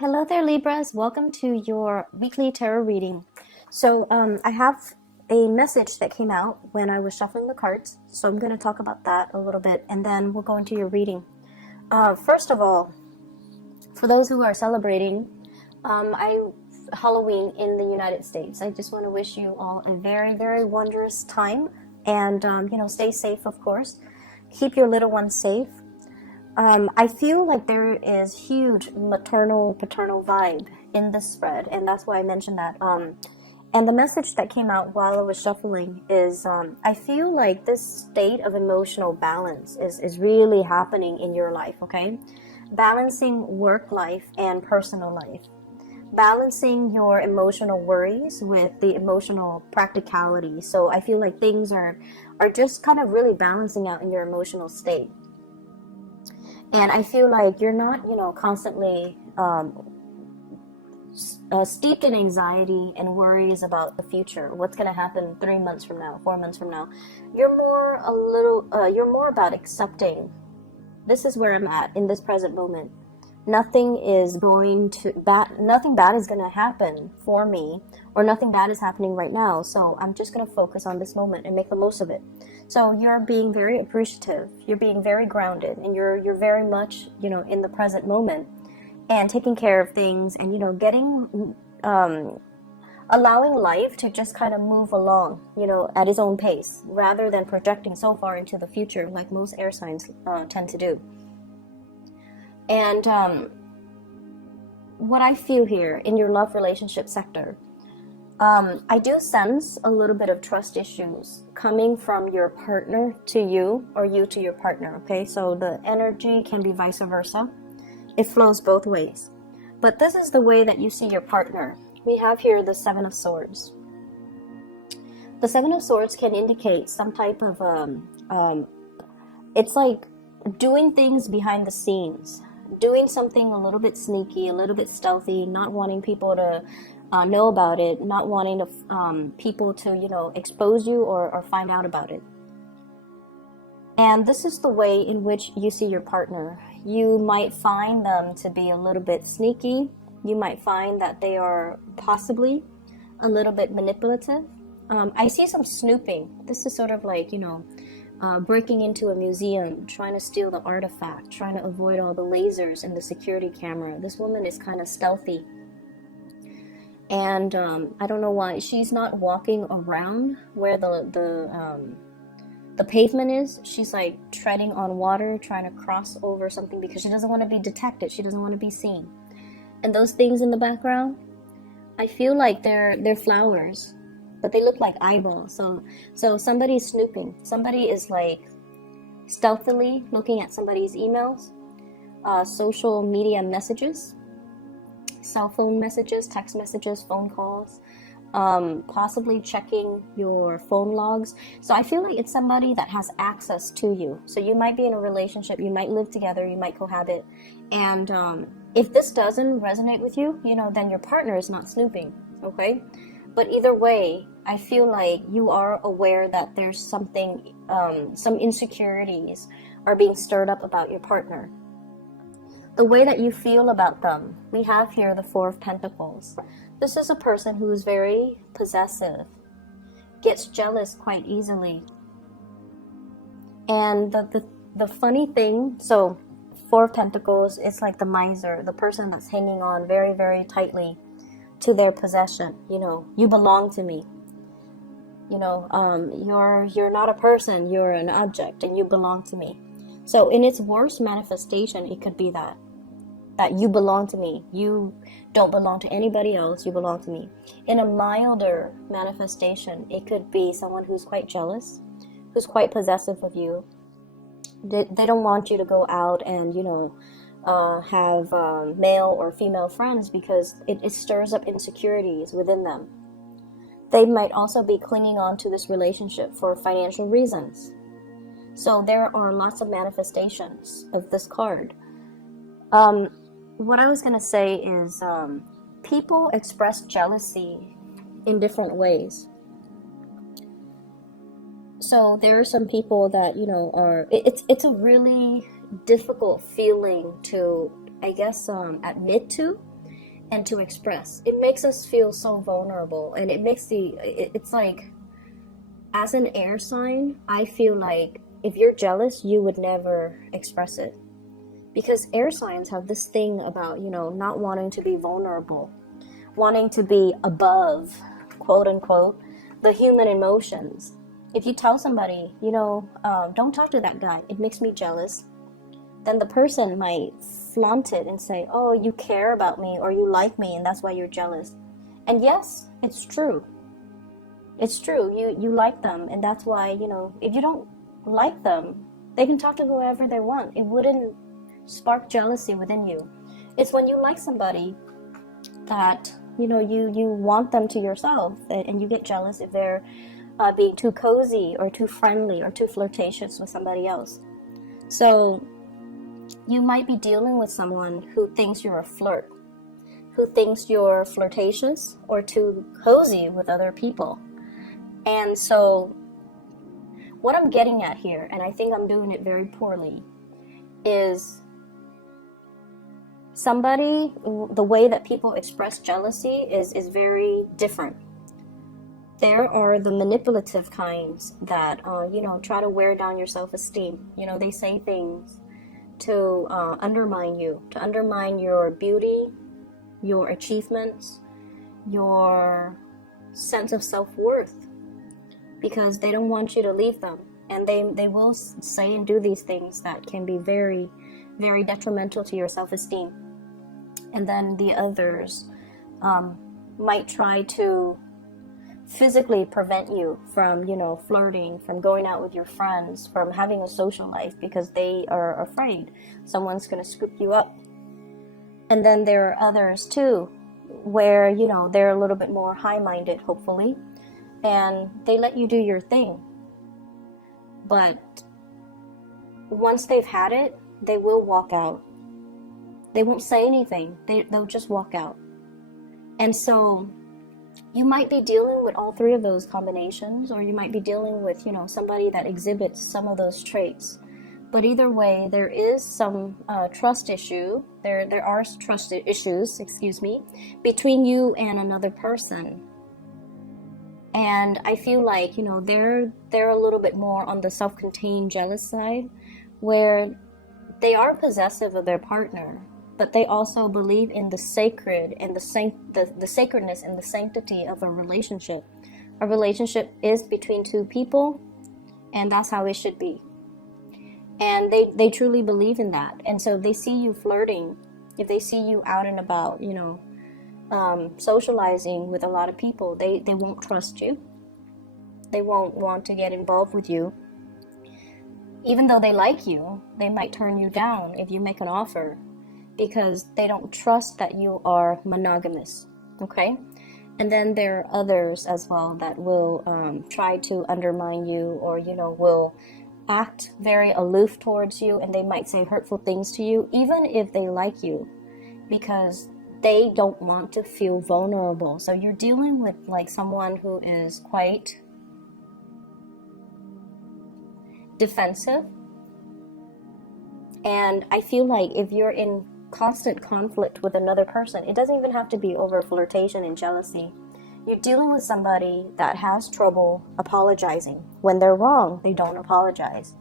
Hello there, Libras. Welcome to your weekly tarot reading. I have a message that came out when I was shuffling the cards. So I'm going to talk about that a little bit, and then we'll go into your reading. First of all, for those who are celebrating Halloween in the United States, I just want to wish you all a very, very wondrous time. And, stay safe, of course. Keep your little ones safe. I feel like there is huge maternal paternal vibe in this spread, and that's why I mentioned that. And the message that came out while I was shuffling is I feel like this state of emotional balance is really happening in your life, okay? Balancing work life and personal life. Balancing your emotional worries with the emotional practicality. So I feel like things are just kind of really balancing out in your emotional state. And I feel like you're not, constantly steeped in anxiety and worries about the future. What's going to happen 3 months from now, 4 months from now? You're more about accepting. This is where I'm at in this present moment. Nothing bad is going to happen for me, or nothing bad is happening right now. So I'm just going to focus on this moment and make the most of it. So you're being very appreciative, you're being very grounded, and you're very much, in the present moment and taking care of things and, getting, allowing life to just kind of move along, at its own pace rather than projecting so far into the future like most air signs tend to do. And what I feel here in your love relationship sector, I do sense a little bit of trust issues coming from your partner to you, or you to your partner, okay? So the energy can be vice versa. It flows both ways. But this is the way that you see your partner. We have here the Seven of Swords. The Seven of Swords can indicate some type of, it's like doing things behind the scenes, doing something a little bit sneaky, a little bit stealthy, not wanting people to know about it, not wanting to, people to, expose you or find out about it. And this is the way in which you see your partner. You might find them to be a little bit sneaky. You might find that they are possibly a little bit manipulative. I see some snooping. This is sort of like, breaking into a museum, trying to steal the artifact, trying to avoid all the lasers and the security camera. This woman is kind of stealthy. And I don't know why she's not walking around where the pavement is. She's like treading on water, trying to cross over something because she doesn't want to be detected. She doesn't want to be seen. And those things in the background, I feel like they're flowers, but they look like eyeballs. So somebody's snooping. Somebody is like stealthily looking at somebody's emails, social media messages, cell phone messages, text messages, phone calls, possibly checking your phone logs. So I feel like it's somebody that has access to you. So you might be in a relationship, you might live together, you might cohabit. And if this doesn't resonate with you, then your partner is not snooping, okay? But either way, I feel like you are aware that there's something, some insecurities are being stirred up about your partner. The way that you feel about them, we have here the Four of Pentacles. This is a person who is very possessive, gets jealous quite easily. And the funny thing, so Four of Pentacles is like the miser, the person that's hanging on very, very tightly to their possession. You belong to me. You're not a person, you're an object, and you belong to me. So in its worst manifestation, it could be that you belong to me. You don't belong to anybody else, you belong to me. In a milder manifestation, it could be someone who's quite jealous, who's quite possessive of you. They don't want you to go out and, have male or female friends because it stirs up insecurities within them. They might also be clinging on to this relationship for financial reasons. So there are lots of manifestations of this card. What I was going to say is people express jealousy in different ways. So there are some people that, it's a really difficult feeling to, I guess, admit to. and to express. It makes us feel so vulnerable, and it makes it's like, as an air sign, I feel like if you're jealous, you would never express it. Because air signs have this thing about, not wanting to be vulnerable, wanting to be above, quote unquote, the human emotions. If you tell somebody, don't talk to that guy, it makes me jealous, then the person might flaunt it and say, oh, you care about me, or you like me, and that's why you're jealous. And yes, it's true. It's true. You like them, and that's why, if you don't like them, they can talk to whoever they want. It wouldn't spark jealousy within you. It's when you like somebody that, you want them to yourself, and you get jealous if they're being too cozy or too friendly or too flirtatious with somebody else. So you might be dealing with someone who thinks you're a flirt, who thinks you're flirtatious or too cozy with other people. And so what I'm getting at here, and I think I'm doing it very poorly, is the way that people express jealousy is very different. There are the manipulative kinds that, try to wear down your self-esteem. They say things to undermine you, to undermine your beauty, your achievements, your sense of self-worth, because they don't want you to leave them. And they will say and do these things that can be very, very detrimental to your self-esteem. And then the others might try to physically prevent you from, flirting, from going out with your friends, from having a social life, because they are afraid someone's going to scoop you up. And then there are others too, where, they're a little bit more high-minded, hopefully, and they let you do your thing. But once they've had it, they will walk out. They won't say anything. They'll just walk out. And so you might be dealing with all three of those combinations, or you might be dealing with, somebody that exhibits some of those traits. But either way, there is some trust issue. There are trust issues, between you and another person. And I feel like, they're a little bit more on the self-contained jealous side, where they are possessive of their partner, but they also believe in the sacred and the sacredness and the sanctity of a relationship. A relationship is between two people, and that's how it should be. And they truly believe in that. And so they see you flirting, if they see you out and about, socializing with a lot of people, they won't trust you. They won't want to get involved with you. Even though they like you, they might turn you down if you make an offer, because they don't trust that you are monogamous, okay? And then there are others as well that will try to undermine you, or, will act very aloof towards you, and they might say hurtful things to you, even if they like you, because they don't want to feel vulnerable. So you're dealing with like someone who is quite defensive. And I feel like if you're in constant conflict with another person, it doesn't even have to be over flirtation and jealousy. You're dealing with somebody that has trouble apologizing. When they're wrong, they don't apologize.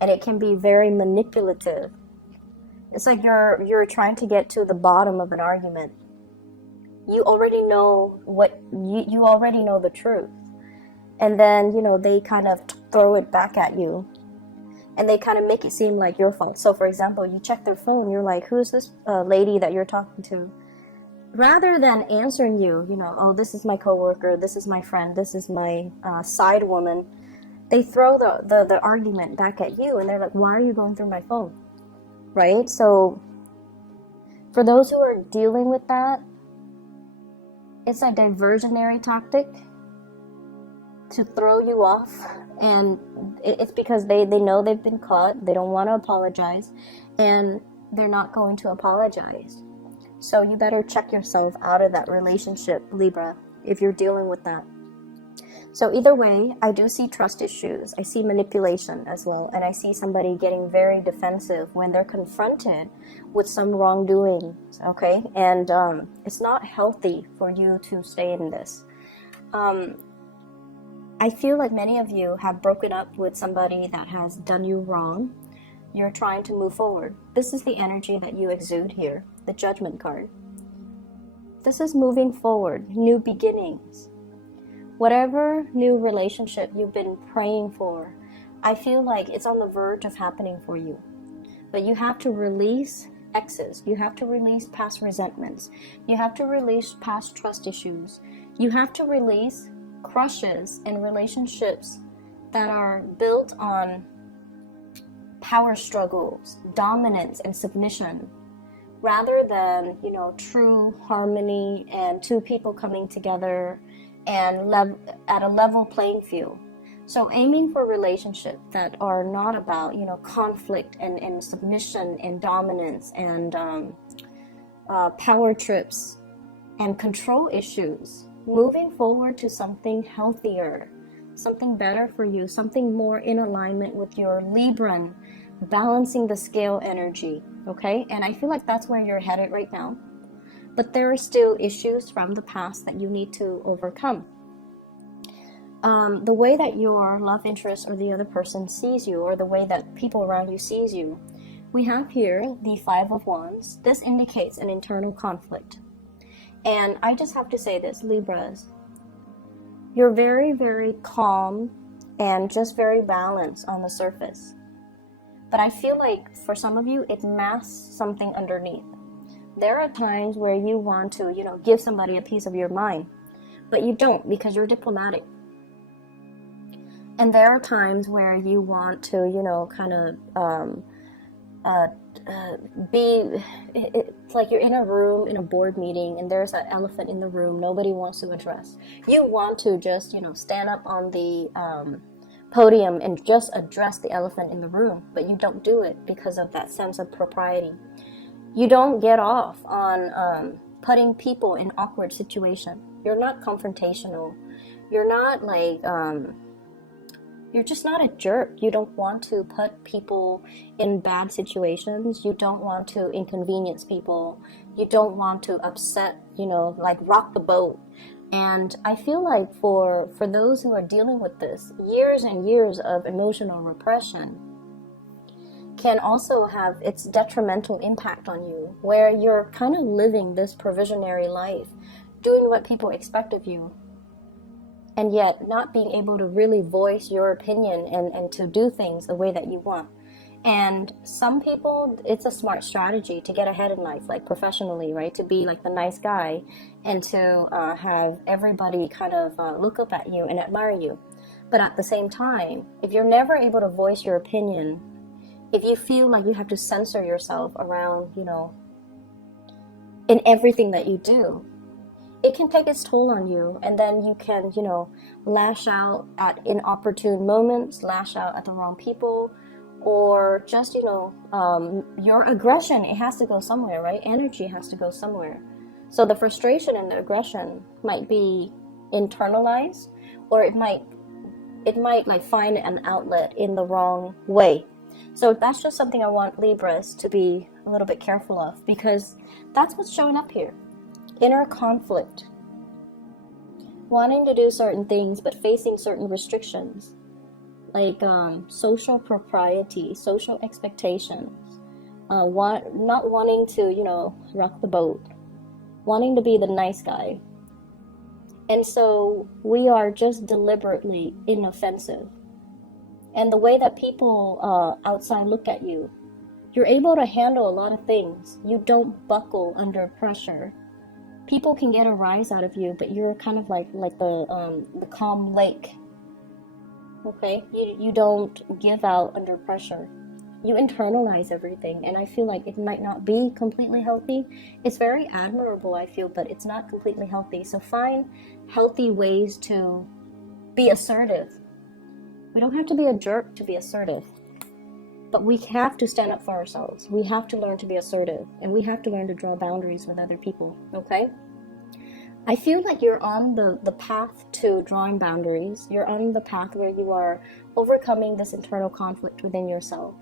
And it can be very manipulative. It's like you're trying to get to the bottom of an argument. You already know you already know the truth. And then, they kind of throw it back at you. And they kind of make it seem like your fault. So, for example, you check their phone, you're like, who's this lady that you're talking to? Rather than answering you, oh, this is my coworker, this is my friend, this is my side woman, they throw the argument back at you, and they're like, why are you going through my phone? Right? So, for those who are dealing with that, it's a diversionary tactic to throw you off, and it's because they know they've been caught, they don't want to apologize, and they're not going to apologize. So you better check yourself out of that relationship, Libra, if you're dealing with that. So either way, I do see trust issues. I see manipulation as well. And I see somebody getting very defensive when they're confronted with some wrongdoing, okay? And it's not healthy for you to stay in this. I feel like many of you have broken up with somebody that has done you wrong. You're trying to move forward. This is the energy that you exude here, the Judgment card. This is moving forward, new beginnings. Whatever new relationship you've been praying for, I feel like it's on the verge of happening for you. But you have to release exes. You have to release past resentments. You have to release past trust issues. You have to release crushes and relationships that are built on power struggles, dominance and submission, rather than, true harmony and two people coming together and at a level playing field. So aiming for relationships that are not about, conflict and submission and dominance and power trips and control issues. Moving forward to something healthier, something better for you, something more in alignment with your Libran, balancing the scale energy, okay? And I feel like that's where you're headed right now. But there are still issues from the past that you need to overcome. The way that your love interest or the other person sees you, or the way that people around you sees you, we have here the Five of Wands. This indicates an internal conflict. And I just have to say this, Libras, you're very, very calm and just very balanced on the surface. But I feel like for some of you, it masks something underneath. There are times where you want to, give somebody a piece of your mind, but you don't because you're diplomatic. And there are times where you want to, it's like you're in a room, in a board meeting, and there's that elephant in the room nobody wants to address. You want to just, stand up on the podium and just address the elephant in the room, but you don't do it because of that sense of propriety. You don't get off on putting people in awkward situations. You're not confrontational. You're not like, you're just not a jerk. You don't want to put people in bad situations. You don't want to inconvenience people. You don't want to upset, rock the boat. And I feel like for those who are dealing with this, years and years of emotional repression can also have its detrimental impact on you, where you're kind of living this provisionary life, doing what people expect of you, and yet not being able to really voice your opinion and to do things the way that you want. And some people, it's a smart strategy to get ahead in life, like professionally, right? To be like the nice guy and to have everybody kind of look up at you and admire you. But at the same time, if you're never able to voice your opinion, if you feel like you have to censor yourself around, in everything that you do, it can take its toll on you, and then you can, lash out at inopportune moments, lash out at the wrong people, or just, your aggression, it has to go somewhere, right? Energy has to go somewhere. So the frustration and the aggression might be internalized, or it might like find an outlet in the wrong way. So that's just something I want Libras to be a little bit careful of, because that's what's showing up here. Inner conflict. Wanting to do certain things, but facing certain restrictions. Like social propriety, social expectations. Not wanting to, rock the boat. Wanting to be the nice guy. And so we are just deliberately inoffensive. And the way that people outside look at you, you're able to handle a lot of things. You don't buckle under pressure. People can get a rise out of you, but you're kind of like the calm lake. Okay? You don't give out under pressure. You internalize everything, and I feel like it might not be completely healthy. It's very admirable, I feel, but it's not completely healthy. So find healthy ways to be assertive. We don't have to be a jerk to be assertive, but we have to stand up for ourselves. We have to learn to be assertive, and we have to learn to draw boundaries with other people, okay? I feel like you're on the path to drawing boundaries. You're on the path where you are overcoming this internal conflict within yourself.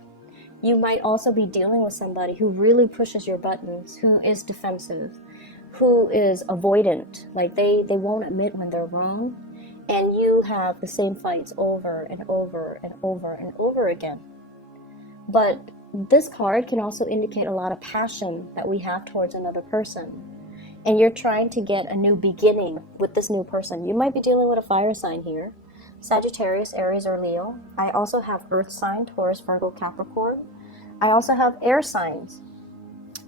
You might also be dealing with somebody who really pushes your buttons, who is defensive, who is avoidant. Like they won't admit when they're wrong. And you have the same fights over and over and over and over again. But this card can also indicate a lot of passion that we have towards another person. And you're trying to get a new beginning with this new person. You might be dealing with a fire sign here. Sagittarius, Aries, or Leo. I also have earth sign, Taurus, Virgo, Capricorn. I also have air signs,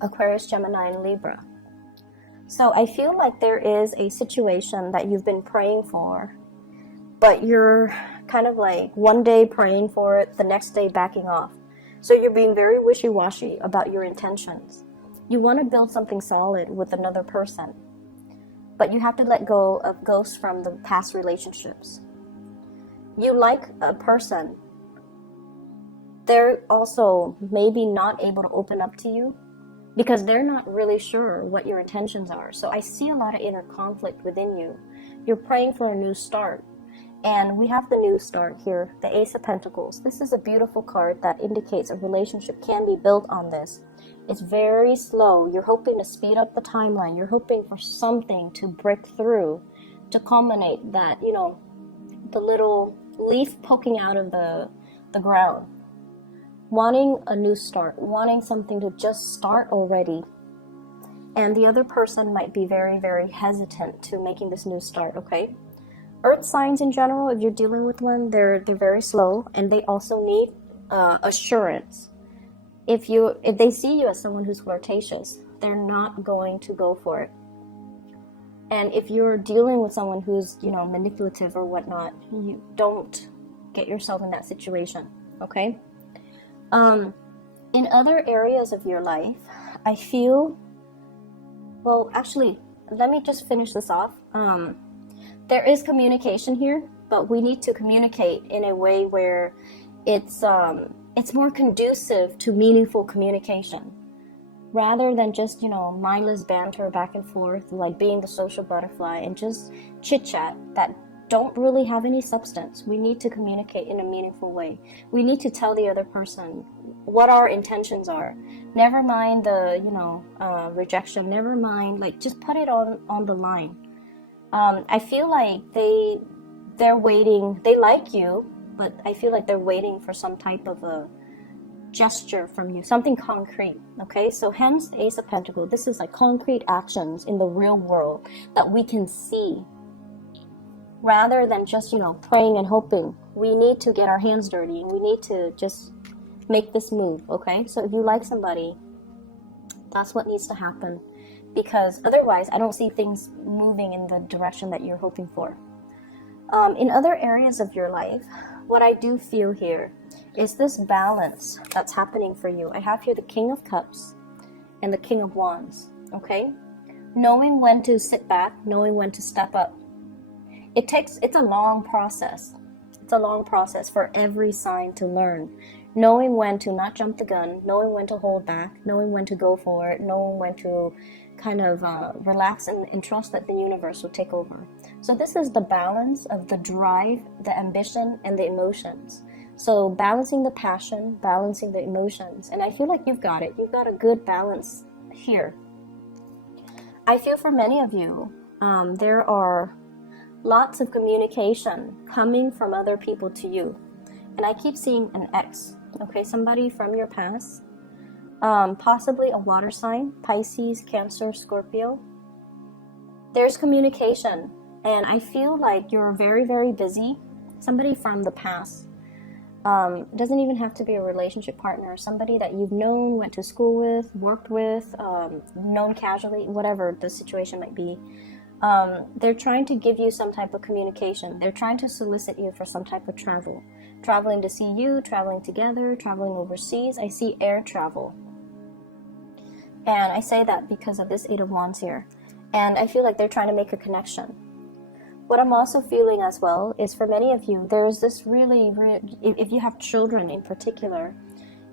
Aquarius, Gemini, and Libra. So I feel like there is a situation that you've been praying for, but you're kind of like one day praying for it, the next day backing off. So you're being very wishy-washy about your intentions. You want to build something solid with another person, but you have to let go of ghosts from the past relationships. You like a person. They're also maybe not able to open up to you because they're not really sure what your intentions are. So I see a lot of inner conflict within you. You're praying for a new start. And we have the new start here, the Ace of Pentacles. This is a beautiful card that indicates a relationship can be built on this. It's very slow. You're hoping to speed up the timeline. You're hoping for something to break through, to culminate that, you know, the little leaf poking out of the ground. Wanting a new start, wanting something to just start already. And the other person might be very, very hesitant to making this new start, okay? Earth signs in general, if you're dealing with one, they're very slow, and they also need assurance. If they see you as someone who's flirtatious, they're not going to go for it. And if you're dealing with someone who's, you know, manipulative or whatnot, you don't get yourself in that situation, okay? In other areas of your life, I feel, well, actually, let me just finish this off. There is communication here, but we need to communicate in a way where it's more conducive to meaningful communication, rather than just, you know, mindless banter back and forth, like being the social butterfly and just chit chat that don't really have any substance. We need to communicate in a meaningful way. We need to tell the other person what our intentions are. Never mind the, you know, rejection. Never mind, like, just put it on the line. I feel like they're waiting. They like you, but I feel like they're waiting for some type of a gesture from you, something concrete. Okay, so hence the Ace of Pentacles. This is like concrete actions in the real world that we can see, rather than just, you know, praying and hoping. We need to get our hands dirty, and we need to just make this move. Okay, so if you like somebody, that's what needs to happen. Because otherwise, I don't see things moving in the direction that you're hoping for. In other areas of your life, what I do feel here is this balance that's happening for you. I have here the King of Cups and the King of Wands, okay? Knowing when to sit back, knowing when to step up. It's a long process. It's a long process for every sign to learn. Knowing when to not jump the gun, knowing when to hold back, knowing when to go for it, knowing when to kind of relax and trust that the universe will take over. So this is the balance of the drive, the ambition, and the emotions. So balancing the passion, balancing the emotions. And I feel like you've got it. You've got a good balance here. I feel for many of you, there are lots of communication coming from other people to you. And I keep seeing an ex, okay, somebody from your past. Possibly a water sign, Pisces, Cancer, Scorpio. There's communication, and I feel like you're very, very busy. Somebody from the past. Doesn't even have to be a relationship partner. Somebody that you've known, went to school with, worked with, known casually, whatever the situation might be. They're trying to give you some type of communication. They're trying to solicit you for some type of travel. Traveling to see you, traveling together, traveling overseas. I see air travel. And I say that because of this Eight of Wands here. And I feel like they're trying to make a connection. What I'm also feeling as well is for many of you, there's this really, if you have children in particular,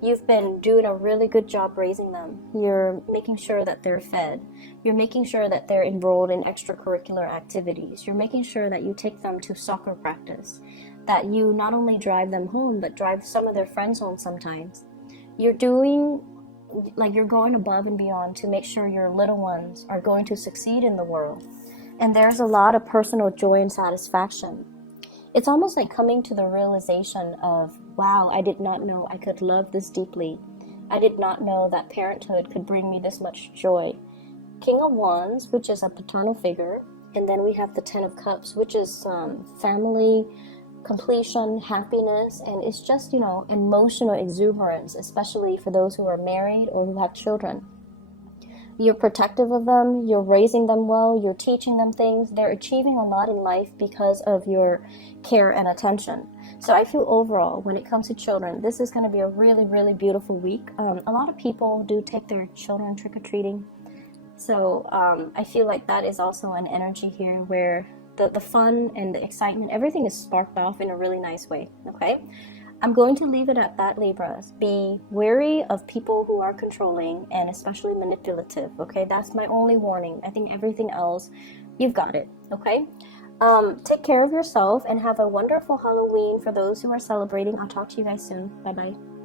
You've been doing a really good job raising them. You're making sure that they're fed. You're making sure that they're enrolled in extracurricular activities. You're making sure that you take them to soccer practice, that you not only drive them home, but drive some of their friends home sometimes. You're doing, like, you're going above and beyond to make sure your little ones are going to succeed in the world. And there's a lot of personal joy and satisfaction. It's almost like coming to the realization of, wow, I did not know I could love this deeply. I did not know that parenthood could bring me this much joy. King of Wands, which is a paternal figure, and then we have the Ten of Cups, which is family, completion, happiness, and it's just, emotional exuberance, especially for those who are married or who have children. You're protective of them, you're raising them well, you're teaching them things. They're achieving a lot in life because of your care and attention. So I feel overall, when it comes to children, this is going to be a really, really beautiful week. A lot of people do take their children trick-or-treating. So I feel like that is also an energy here where the fun and the excitement, everything is sparked off in a really nice way, okay? I'm going to leave it at that, Libras. Be wary of people who are controlling and especially manipulative, okay? That's my only warning. I think everything else, you've got it, okay? Take care of yourself and have a wonderful Halloween for those who are celebrating. I'll talk to you guys soon. Bye-bye.